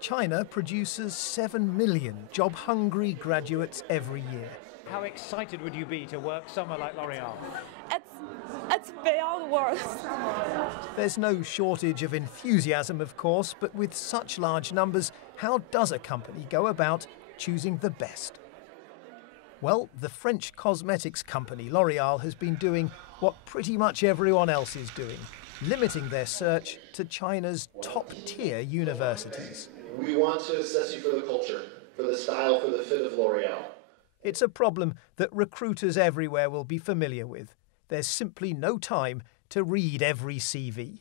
China produces 7 million job-hungry graduates every year. How excited would you be to work somewhere like L'Oreal? It's beyond words. There's no shortage of enthusiasm, of course, but with such large numbers, how does a company go about choosing the best? Well, the French cosmetics company L'Oreal has been doing what pretty much everyone else is doing, limiting their search to China's top-tier universities. We want to assess you for the culture, for the style, for the fit of L'Oreal. It's a problem that recruiters everywhere will be familiar with. There's simply no time to read every CV.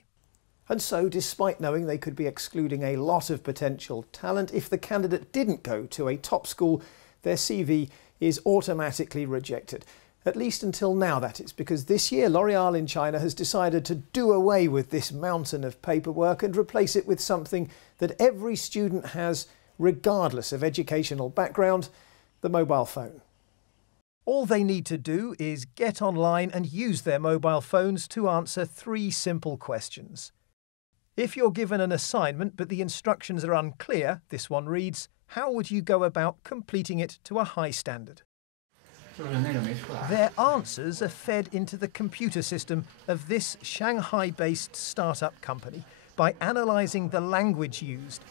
And so, despite knowing they could be excluding a lot of potential talent, if the candidate didn't go to a top school, their CV is automatically rejected. At least until now, that is, because this year L'Oreal in China has decided to do away with this mountain of paperwork and replace it with something that every student has, regardless of educational background: the mobile phone. All they need to do is get online and use their mobile phones to answer 3 simple questions. If you're given an assignment but the instructions are unclear, this one reads, how would you go about completing it to a high standard? Their answers are fed into the computer system of this Shanghai-based startup company by analysing the language used.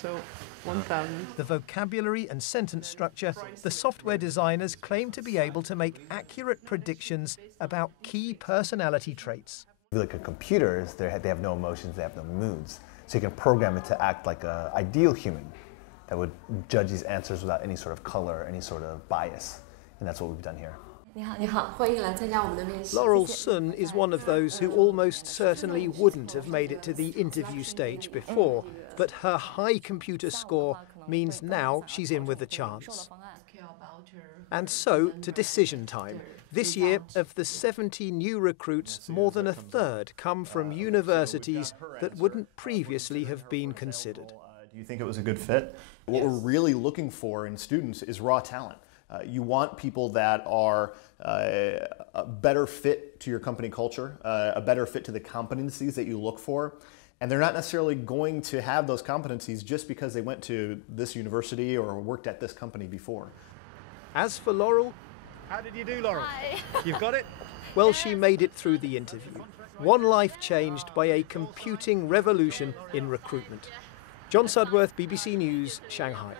So, 1,000. The vocabulary and sentence structure, the software designers claim to be able to make accurate predictions about key personality traits. If you look at computers, they have no emotions, they have no moods. So you can program it to act like an ideal human that would judge these answers without any sort of color, any sort of bias. And that's what we've done here. Laurel Sun is one of those who almost certainly wouldn't have made it to the interview stage before, but her high computer score means now she's in with a chance. And so to decision time. This year, of the 70 new recruits, more than a third come from universities that wouldn't previously have been considered. Do you think it was a good fit? What we're really looking for in students is raw talent. You want people that are a better fit to your company culture, a better fit to the competencies that you look for. And they're not necessarily going to have those competencies just because they went to this university or worked at this company before. As for Laurel, How did you do, Laurel? Hi. You've got it? well, she made it through the interview. One life changed by a computing revolution in recruitment. John Sudworth, BBC News, Shanghai.